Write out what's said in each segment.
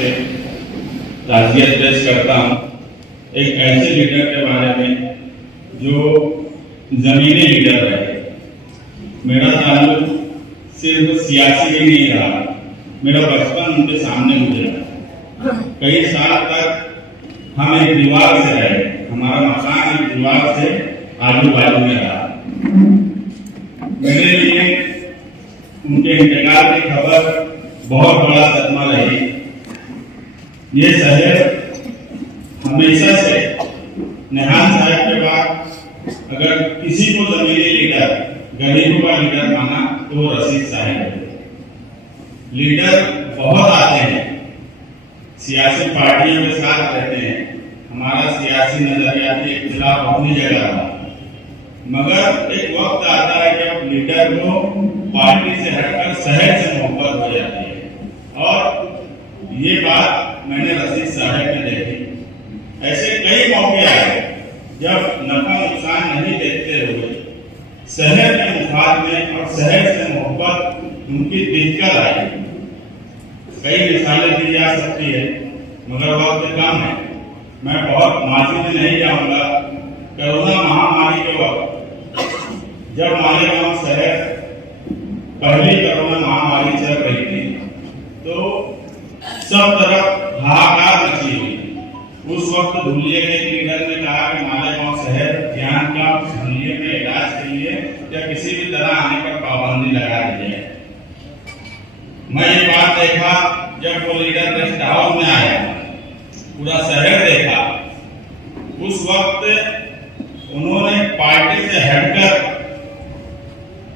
سے تعزیت پیش کرتا ہوں ایک ایسے لیڈر کے بارے میں جو زمینی لیڈر رہے. میرا تعلق صرف سیاسی ہی نہیں رہا، میرا بچپن ان کے سامنے گزرا. کئی سال تک ہم ایک دیوار سے رہے، ہمارا مکان ایک دیوار سے آجو باجو میں رہا. میرے لیے ان کے انتقال کی خبر بہت بڑا صدمہ رہی. یہ شہر ہمیشہ سے نہال صاحب کے بعد اگر کسی کو زمینی لیڈر، غریبوں کا لیڈر مانا تو وہ رشید صاحب ہے. لیڈر بہت آتے ہیں، سیاسی پارٹیوں کے ساتھ رہتے ہیں، ہمارا سیاسی نظریاتی اختلاف اپنی جگہ رہا، مگر ایک وقت آتا ہے جب لیڈر کو پارٹی سے ہٹ کر شہر سے محبت ہو جاتی ہے. اور یہ بات میں نے رشید صاحب میں دیکھی. ایسے کئی موقع آئے جب نفع نقصان نہیں دیکھتے ہوئے شہر کے مفاد میں اور شہر سے محبت ان کی دل کر آئی. کئی مثالیں دی جا سکتی ہے مگر وقت کم ہے. میں بہت ماضی میں نہیں جاؤں گا. کرونا مہاماری کے وقت جب مالیگاؤں شہر پہلی کرونا مہاماری چل رہی تھی تو سب طرف ہاہکار مچی ہوئی. اس وقت دھولیے کے لیڈر نے کہا کہ مالیگاؤں شہر جان کا دھولیے میں علاج کے لیے یا کسی بھی طرح آنے پر پابندی لگا دی جائے. میں یہ بات دیکھا جب وہ لیڈر ریسٹ ہاؤس میں آیا، پورا شہر دیکھا. اس وقت انہوں نے پارٹی سے ہٹ کر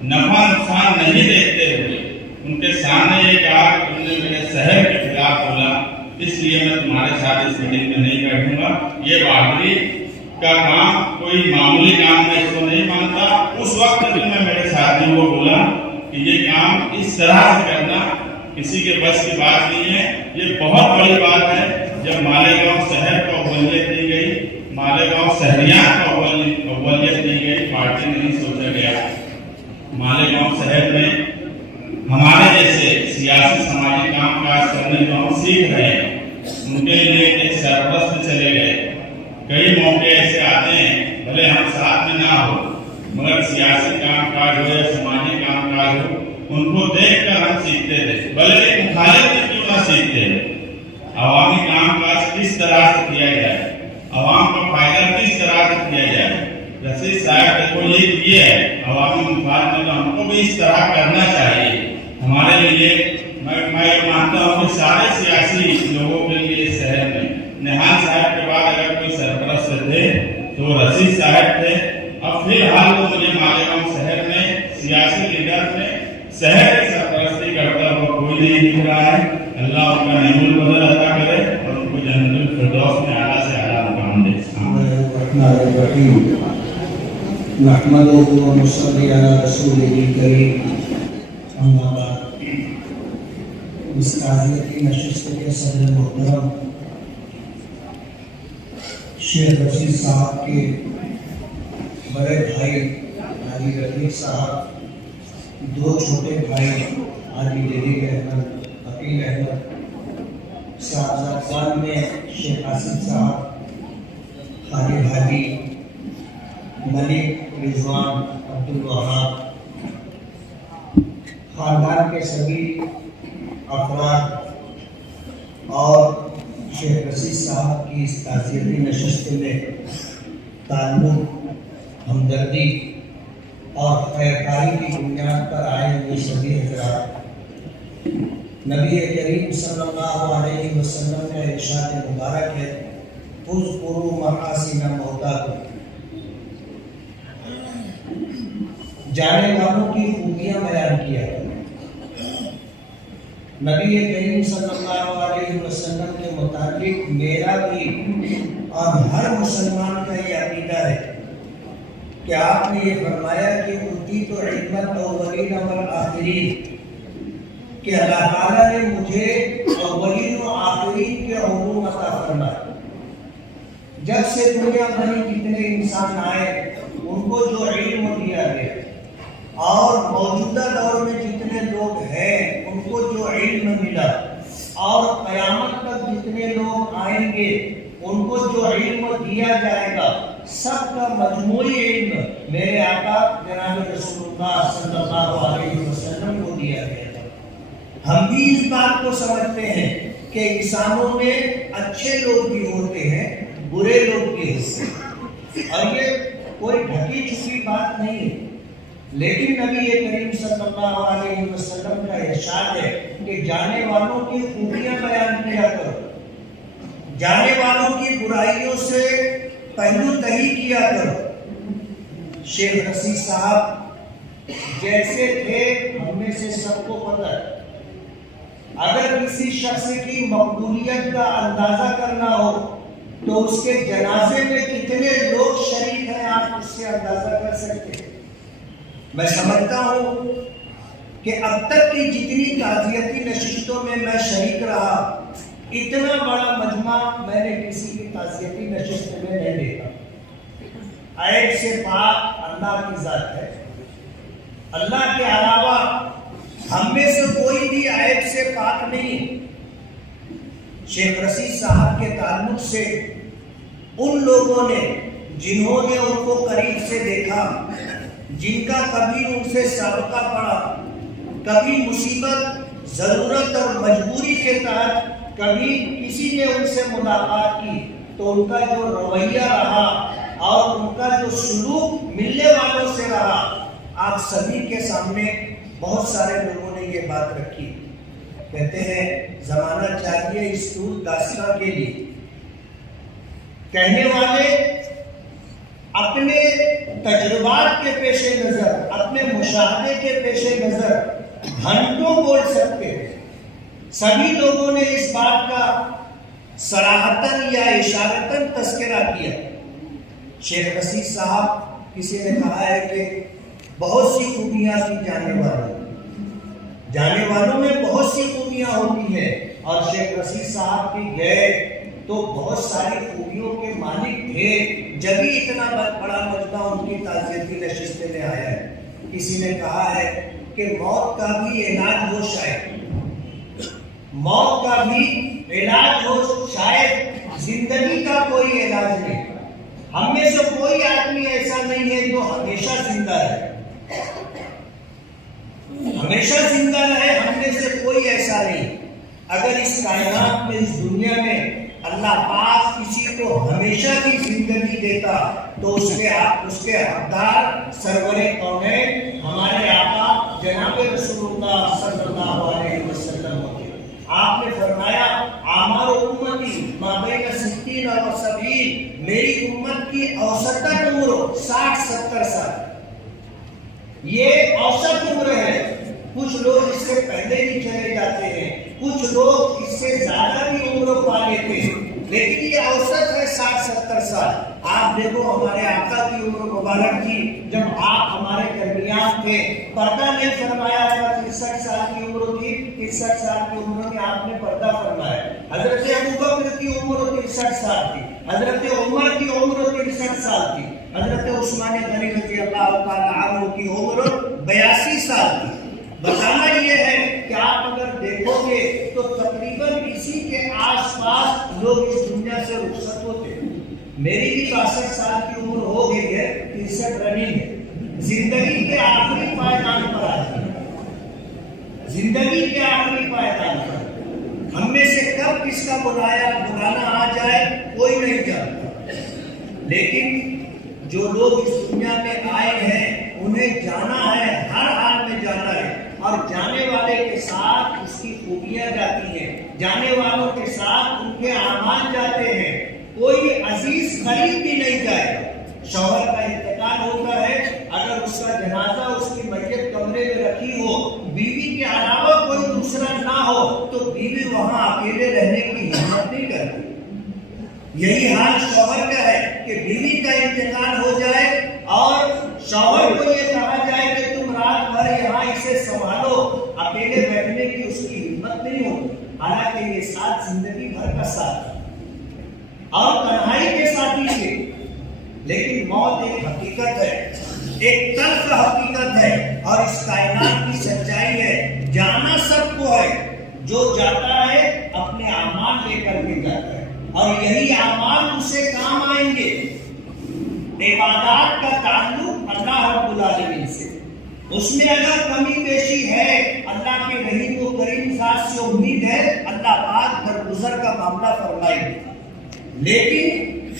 نفع نقصان نہیں دیکھتے ہوئے ان کے سامنے یہ کہا کہ تم نے میرے شہر کے خلاف بولا، اس لیے میں تمہارے ساتھ اس میٹنگ میں نہیں بیٹھوں گا. یہ بہادری کا کام کوئی معمولی کام میں اس کو نہیں مانتا. اس وقت بھی میں میرے ساتھیوں کو بولا کہ یہ کام اس طرح سے کرنا کسی کے بس کی بات نہیں ہے. یہ بہت بڑی بات ہے. جب مالیگاؤں شہر کو اولویت دی گئی، مالیگاؤں شہریان کو اولویت دی گئی، پارٹی نہیں سوچا گیا. مالیگاؤں شہر میں ہمارے جیسے سیاسی سماجی کام کاج کرنے کو ہم سیکھ رہے ہیں، ان کے لیے ایک سرپرست چلے گئے. کئی موقع ایسے آتے ہیں بھلے ہم ساتھ میں نہ ہو مگر سیاسی کام کاج ہو یا سماجی کام کاج ہو، ان کو دیکھ کر ہم سیکھتے تھے، بھلے ایک مخالف سے کیوں نہ سیکھتے. عوامی کام کاج کس طرح سے کیا جائے، عوام کا فائدہ کس طرح سے کیا جائے. رشید صاحب دیکھو یہ کیے ہے عوامی مفاد میں، تو ہم کو بھی اس طرح کرنا چاہیے. ہمارے لیے میں یہ مانتا ہوں کہ سارے سیاسی لوگوں کے لیے شہر میں نہال صاحب کے بعد اگر کوئی سرپرست تھے تو رشید صاحب تھے. اب فی الحال تو مجھے مالیگاؤں شہر میں سیاسی لیڈر میں شہر کی سرپرستی کرتا ہوا کوئی نہیں دکھ رہا ہے. اللہ ان کا نعم البدل عطا کرے اور ان کو جنت الفردوس میں اعلیٰ سے اعلیٰ مقام دے. نحمدہ و نصلی علی رسولہ الکریم. اما بعد، اس تعزیتی نشست کے صدر محترم شیخ رشید صاحب کے بڑے بھائی حاجی رفیق صاحب، دو چھوٹے بھائی حاجی دلیل احمد، عقیل احمد، صاحبزادگان میں شیخ آصف صاحب، خالد حاجی، ملک، رضوان، عبدالوہاب، خاندان کے سبھی افراد اور شیخ رشید صاحب کی اس تعزیتی نشست میں تعلق، ہمدردی اور خیرخواہی کی بنیاد پر آئے ہوئے سبھی حضرات، نبی کریم صلی اللہ علیہ وسلم کا ارشاد مبارک ہے اذکروا محاسن موتاکم، جانے والوں کی خوبیاں بیان کیا. نبی کریم صلی اللہ علیہ وسلم کے متعلق میرا بھی اور ہر مسلمان کا یہ عقیدہ ہے کہ آپ نے یہ فرمایا کہ اوتیت علم الاولین والآخرین، کہ اللہ تعالیٰ نے مجھے اولین و آخرین کے علوم عطا فرمائے. جب سے دنیا بھر جتنے انسان آئے ان کو جو علم دیا گیا، اور موجودہ دور میں جتنے لوگ ہیں ان کو جو علم ملا، اور قیامت تک جتنے لوگ آئیں گے ان کو جو علم دیا جائے گا سب کا مجموعی علم میرے آقا جناب رسول اللہ صلی اللہ علیہ وسلم کو دیا گیا تھا۔ ہم بھی اس بات کو سمجھتے ہیں کہ انسانوں میں اچھے لوگ بھی ہوتے ہیں، برے لوگ بھی ہوتے ہیں، اور یہ کوئی ڈھکی چھپی بات نہیں ہے، لیکن نبی کریم صلی اللہ علیہ وسلم کا ارشاد ہے کہ جانے والوں کی خوبیاں بیان کیا کرو، جانے والوں کی برائیوں سے پہلو تہی کیا کرو۔ شیخ رشید صاحب جیسے تھے ہم میں سے سب کو پتہ ہے، اگر کسی شخص کی مقبولیت کا اندازہ کرنا ہو تو اس کے جنازے میں کتنے لوگ شریک ہیں آپ اس سے اندازہ کر سکتے ہیں۔ میں سمجھتا ہوں کہ اب تک کی جتنی تعزیتی نشستوں میں میں شریک رہا، اتنا بڑا مجمع میں نے کسی کی تعزیتی نشست میں نہیں دیکھا۔ عیب سے پاک اللہ کی ذات ہے، اللہ کے علاوہ ہم میں سے کوئی بھی عیب سے پاک نہیں۔ شیخ رشید صاحب کے تعلق سے ان لوگوں نے جنہوں نے ان کو قریب سے دیکھا، جن کا کبھی ان سے سابقہ پڑا، کبھی مصیبت، ضرورت اور مجبوری کے تحت کبھی کسی نے ان سے ملاقات کی، تو ان کا جو رویہ رہا اور ان کا جو سلوک ملنے والوں سے رہا، آپ سبھی کے سامنے بہت سارے لوگوں نے یہ بات رکھی۔ کہتے ہیں زمانہ چاہیے اس طول داستہ کے لیے، کہنے والے اپنے تجربات کے پیش نظر، اپنے مشاہدے کے پیش نظر گھنٹوں بول سکتے ہیں۔ سبھی لوگوں نے اس بات کا صراحتاً یا اشارتاً تذکرہ کیا۔ شیخ رشید صاحب کسی نے کہا ہے کہ بہت سی خوبیاں کی جانے والوں میں بہت سی خوبیاں ہوتی ہیں، اور شیخ رشید صاحب بھی گئے تو بہت ساری خوبیوں کے مالک تھے، جبھی اتنا بڑا مجمع ان کی تعزیتی نشست میں آیا ہے۔ کسی نے کہا ہے کہ موت کا بھی علاج ہو شاید، موت کا بھی علاج ہو شاید، زندگی کا کوئی علاج نہیں۔ ہم میں سے کوئی آدمی ایسا نہیں ہے جو ہمیشہ زندہ رہے، ہمیشہ زندہ رہے، ہم میں سے کوئی ایسا نہیں۔ اگر اس کائنات میں، اس دنیا میں اللہ پاک کسی کو ہمیشہ کی زندگی دیتا تو اس کے حقدار سرور کونین ہمارے آقا جناب رسول اللہ صلی اللہ علیہ وسلم ہوتے۔ آپ نے فرمایا اعمار امتی ما بین 60 و 70، میری امت کی اوسطاً عمر 60-70 سال، یہ اوسط عمر ہے۔ کچھ لوگ اس سے پہلے ہی چلے جاتے ہیں، کچھ لوگ اس سے زیادہ بھی عمر پا لیتے ہیں، لیکن یہ اوسط ہے 60-70 سال۔ آپ دیکھو ہمارے آقا کی عمر مبارک کی، جب آپ ہمارے درمیان تھے پردہ نہیں فرمایا تھا، 63 سال کی عمر تھی، 63 سال کی عمر میں آپ نے پردہ فرمایا۔ حضرت ابوبکر کی عمر 63 سال تھی، حضرت عمر کی عمر 63 سال تھی، حضرت عثمان غنی رضی اللہ تعالی عنہ کی عمر 82 سال تھی۔ بتانا یہ ہے کہ آپ اگر دیکھو گے تو تقریباً اسی کے آس پاس لوگ اس دنیا سے رخصت ہوتے ہیں۔ میری بھی 62 سال کی عمر ہو گئی ہے، 63 رننگ ہے، زندگی کے آخری پائدان پر آتی ہے، زندگی کے آخری پائدان پر۔ ہم میں سے کب کس کا بلانا آ جائے کوئی نہیں جانتا، لیکن جو لوگ اس دنیا میں آئے ہیں انہیں جانا ہے، ہر حال میں جانا ہے، اور جانے والے کے ساتھ اس کی خوبیاں جاتی ہیں، جانے والوں کے ساتھ ان کے اعمال جاتے ہیں۔ کوئی عزیز قریب بھی نہیں جائے گا۔ شوہر کا انتقال ہوتا ہے، اگر اس کا جنازہ اس کی میت کمرے میں رکھی ہو، بیوی کے علاوہ کوئی دوسرا نہ ہو تو بیوی وہاں اکیلے رہنے کی ہمت نہیں کرتی۔ یہی حال شوہر کا ہے کہ بیوی کا انتقال ہو جائے اور شوہر کو یہ کہا جائے کہ تم رات بھر یہاں اسے سنبھالو، اکیلے بیٹھنے کی اس کی ہمت نہیں ہوتی، حالانکہ یہ ساتھ زندگی بھر کا ساتھ اور تنہائی کے ساتھی تھے۔ لیکن موت ایک حقیقت ہے، ایک تلخ حقیقت ہے، اور اس کائنات کی سچائی ہے۔ جانا سب کو ہے، جو جاتا ہے اپنے اعمال لے کر کے جاتا ہے، اور یہی اعمال اسے کام آئیں گے۔ عبادات کا تعلق اللہ رب العالمین سے، اس میں اگر کمی بیشی ہے اللہ کے رحیم و کریم ذات سے امید ہے اللہ پاک درگزر کا معاملہ فرمائے گی۔ لیکن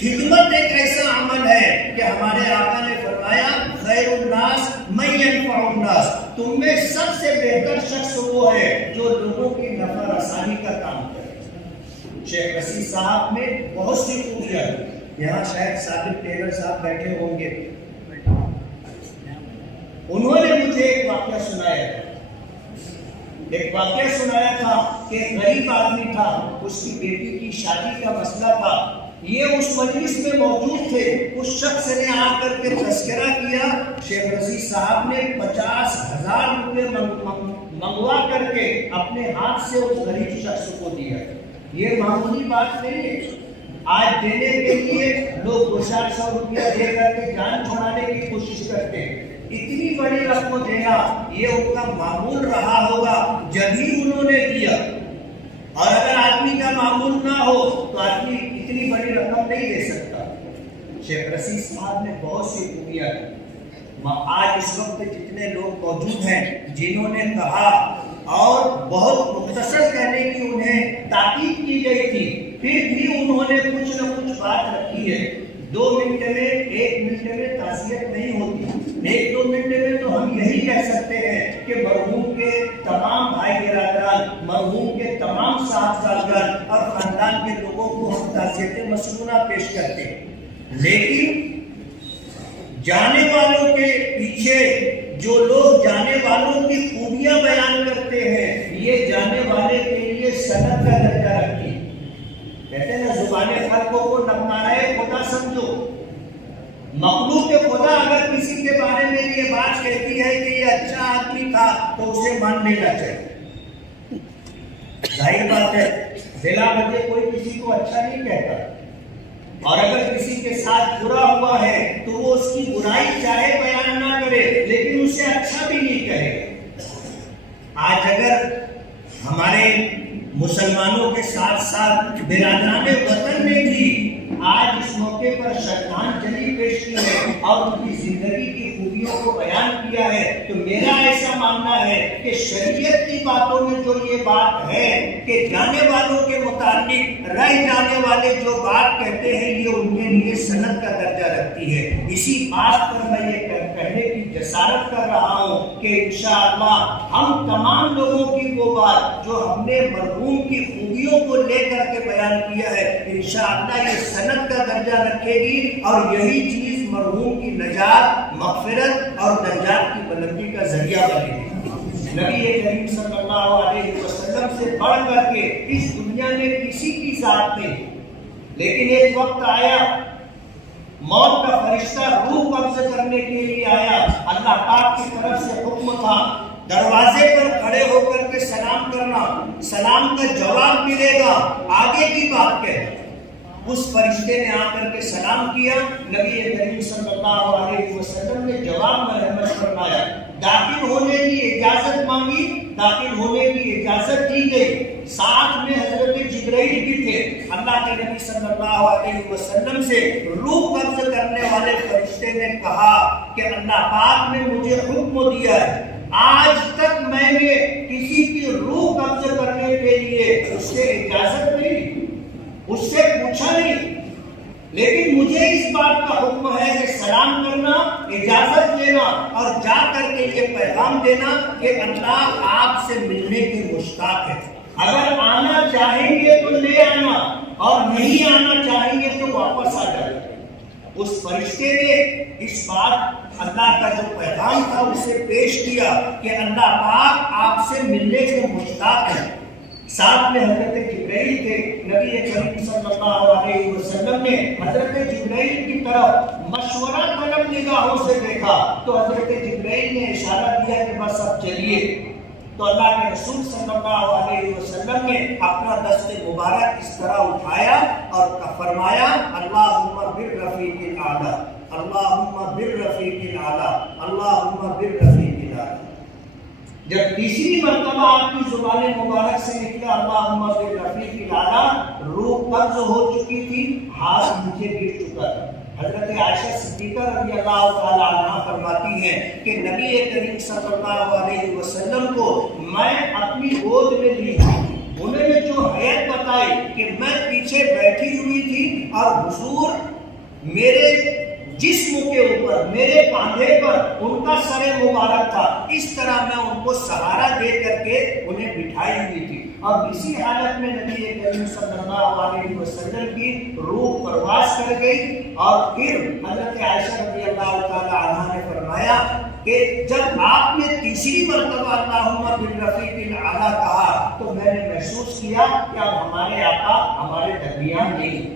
خدمت ایک ایسا عمل ہے کہ ہمارے آقا نے فرمایا خیر الناس من ينفع الناس، تم میں سب سے بہتر شخص وہ ہے جو لوگوں کی نفع رسانی کا کام کرے۔ شیخ رشید صاحب میں بہت سی خوبیاں ہیں، یہاں شاید ثابت ٹیلر صاحب بیٹھے ہوں گے، انہوں نے مجھے ایک واقعہ سنایا تھا کہ ایک غریب آدمی تھا، اس کی بیٹی کی شادی کا مسئلہ تھا، یہ اس مجلس میں موجود تھے، اس شخص نے آ کر کے تذکرہ کیا، شیخ رشید صاحب نے 50,000 روپے منگوا کر کے اپنے ہاتھ سے اس غریب شخص کو دیا۔ یہ معمولی بات نہیں ہے، آج دینے کے لیے لوگ 200 روپیہ دے کر کے جان چھڑانے کی کوشش کرتے ہیں، اتنی بڑی رقم دینا یہ ان کا معمول رہا ہوگا جب ہی انہوں نے دیا، اور اگر آدمی کا معمول نہ ہو تو آدمی اتنی بڑی رقم نہیں دے سکتا۔ شیخ رشید صاحب نے بہت سی خوبیاں کی، آج اس وقت جتنے لوگ موجود ہیں جنہوں نے کہا اور بہت مختصر کہنے کی انہیں تاکید کی گئی تھی، پھر بھی انہوں نے کچھ نہ کچھ بات رکھی ہے۔ 2 منٹ میں 1 منٹ میں تعزیت نہیں ہوتی، 1-2 منٹ میں تو ہم یہی کہہ سکتے ہیں کہ مرحوم کے تمام بھائی برادران، مرحوم کے تمام صاحبزادگان اور خاندان کے لوگوں کو ہم تعزیت مسنونہ پیش کرتے ہیں، لیکن جانے والوں کے پیچھے جو لوگ جانے والوں کی خوبیاں بیان کرتے ہیں یہ جانے والے کے لیے سند کا درجہ رکھتی ہے۔ کہتے ہیں نا زبان خلقوں کو نپنارے خدا سمجھو، مخلوق خدا اگر کسی کے بارے میں یہ بات کہتی ہے کہ یہ اچھا آدمی تھا تو اسے مان لینا چاہیے۔ ظاہر بات ہے بلا وجہ کوئی کسی کو اچھا نہیں کہتا، اور اگر کسی کے ساتھ برا ہوا ہے تو وہ اس کی برائی چاہے بیان نہ کرے لیکن اسے اچھا بھی نہیں کہے۔ آج اگر ہمارے مسلمانوں کے ساتھ ساتھ برادران وطن نے بھی آج اس موقع پر شرطانجلی پیش کی ہے اور ان کی زندگی کی خوبیوں کو بیان کیا ہے، تو میرا ایسا ماننا ہے کہ شریعت کی باتوں میں جو یہ بات ہے کہ جانے والوں کے متعلق رہ جانے والے جو بات کہتے ہیں یہ ان کے لیے سند کا درجہ رکھتی ہے۔ اسی بات پر میں یہ کہنے کی جسارت کر رہا ہوں کہ انشاءاللہ ہم تمام لوگوں کی وہ بات جو ہم نے مرحوم کی خوبیوں کو لے کر کے بیان کیا ہے انشاءاللہ یہ سند کا درجہ رکھے گی، اور یہی چیز مرحوم کی نجات، مغفرت اور درجات کی بلندی کا ذریعہ بنے گی۔ نبی کریم صلی اللہ علیہ وسلم سے بڑھ کر کے اس دنیا میں کسی کی ذات نہیں، لیکن ایک وقت آیا موت کا فرشتہ روح قبض کرنے کے لیے آیا، اللہ پاک کی طرف سے حکم تھا دروازے پر کھڑے ہو کر کے سلام کرنا، سلام کا جواب ملے گا، آگے کی بات کہنا۔ اس فرشتے نے آ کر کے سلام کیا، نبی کریم صلی اللہ علیہ وسلم نے جواب میں رحمت فرمایا، داخل ہونے کی اجازت مانگی، داخل ہونے کی اجازت دی گئی، ساتھ میں حضرت جبرائیل بھی تھے۔ اللہ کے نبی صلی اللہ علیہ وسلم سے روح قبض کرنے والے فرشتے نے کہا کہ اللہ پاک نے مجھے حکم دیا ہے، آج تک میں نے کسی کی روح قبض کرنے کے لیے اس سے اجازت نہیں، اس سے پوچھا نہیں، لیکن مجھے اس بات کا حکم ہے کہ سلام کرنا، اجازت لینا اور جا کر کے یہ پیغام دینا کہ اللہ آپ سے ملنے کے مشتاق ہے، اگر آنا چاہیں گے تو لے آنا اور نہیں آنا چاہیں گے تو واپس آ جائے۔ اس فرشتے نے اس بات اللہ کا جو پیغام تھا اسے پیش کیا کہ اللہ پاک آپ سے ملنے کے مشتاق ہے۔ ساتھ میں حضرت جبرائیل تھے، نبی کریم صلی اللہ علیہ وسلم نے حضرت جبرائیل کی طرف مشورہ طلب نگاہوں سے دیکھا تو حضرت جبرائیل نے اشارہ دیا کہ بس اب چلیے، تو اللہ کے رسول صلی اللہ علیہ وسلم نے اپنا دست مبارک اس طرح اٹھایا اور فرمایا اللہم بالرفیق الاعلی، اللہم بالرفیق الاعلی، اللہم بالرفیق الاعلی۔ جب تیسری مرتبہ آپ کی زبان مبارک سے نکلا اللہم بالرفیق الاعلی، روح قبض ہو چکی تھی، ہاتھ نیچے گر چکا تھا۔ حضرت عائشہ صدیقہ رضی اللہ تعالی عنہ فرماتی ہیں کہ نبی کریم صلی اللہ علیہ وسلم کو میں اپنی گود میں لی، انہوں نے جو حیت بتائی کہ میں پیچھے بیٹھی ہوئی تھی اور حضور میرے جسم کے اوپر، میرے کاندھے پر ان کا سر مبارک تھا، اس طرح میں ان کو سہارا دے کر کے انہیں بٹھائی ہوئی تھی، اور اسی حالت میں نبی کریم صلی اللہ علیہ وسلم کی روح پرواز کر گئی۔ اور پھر حضرت عائشہ رضی اللہ تعالی عنہ نے فرمایا کہ جب آپ نے تیسری مرتبہ اللہم بالرفیق الاعلی کہا تو میں نے محسوس کیا کہ اب ہمارے آقا ہمارے درمیان نہیں۔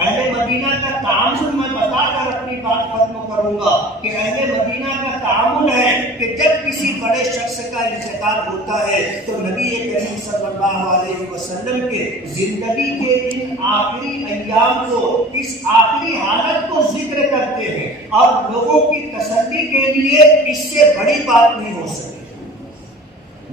اہل مدینہ کا تعامل میں بتا کر اپنی بات ختم کروں گا کہ اہل مدینہ کا تعامل ہے کہ جب کسی بڑے شخص کا انتقال ہوتا ہے تو نبی کریم صلی اللہ علیہ وسلم کے زندگی کے ان آخری ایام کو، اس آخری حالت کو ذکر کرتے ہیں، اور لوگوں کی تسلی کے لیے اس سے بڑی بات نہیں ہو سکتی،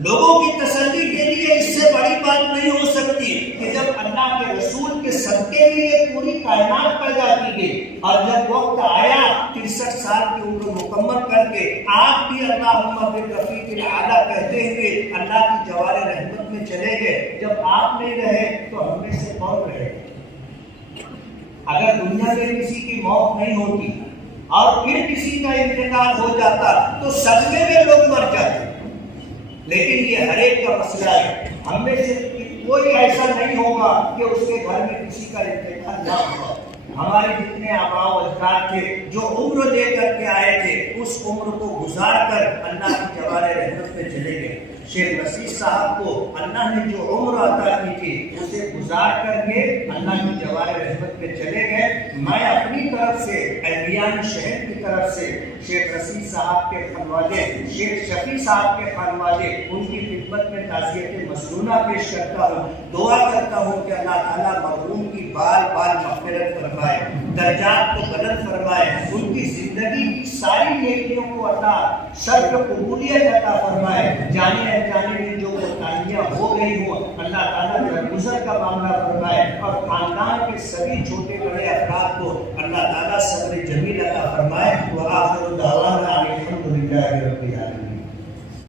لوگوں کی تسلی کے لیے اس سے بڑی بات نہیں ہو سکتی کہ جب اللہ کے رسول کے صدقے میں یہ پوری کائنات پیدا کی گئی، اور جب وقت آیا 63 سال کی عمر مکمل کر کے آپ بھی اللہم بالرفیق الاعلی کہتے ہوئے اللہ کی جوار رحمت میں چلے گئے۔ جب آپ نہیں رہے تو ہم میں سے کون رہے؟ اگر دنیا میں کسی کی موت نہیں ہوتی اور پھر کسی کا انتقال ہو جاتا تو صدمے میں لوگ مر جاتے، لیکن یہ ہر ایک کا مسئلہ ہے۔ ہم میں سے کوئی ایسا نہیں ہوگا کہ اس کے گھر میں کسی کا انتقال نہ ہوا۔ ہمارے جتنے آباء و اجداد تھے جو عمر لے کر کے آئے تھے، اس عمر کو گزار کر اللہ کی جوار رحمت میں چلے گئے۔ شیخ رشید صاحب کو اللہ نے جو عمر عطا کی تھی اسے گزار کر کے اللہ کی جوار رحمت میں چلے گئے۔ میں اپنی طرف سے، اہلیان شہر کی طرف سے شیخ رشید صاحب کے خانوادے، شیخ شفیع صاحب کے خانوادے، ان کی خدمت میں تعزیت مسنونہ پیش کرتا ہوں۔ دعا کرتا ہوں کہ اللہ تعالیٰ مرحوم کی بال بال مغفرت فرمائے، درجات کو بلند فرمائے، ان کی زندگی کی ساری نیکیوں کو اللہ صرف قبولیت عطا فرمائے، جانے انجانے میں جو کوتاہیاں ہو گئی ہوں اللہ تعالیٰ درگزر کا معاملہ فرمائے، اور خاندان کے سبھی چھوٹے بڑے افراد کو اللہ تعالیٰ صبر جمیل عطا فرمائے۔ وآخر دعوانا الحمد للہ رب العالمین۔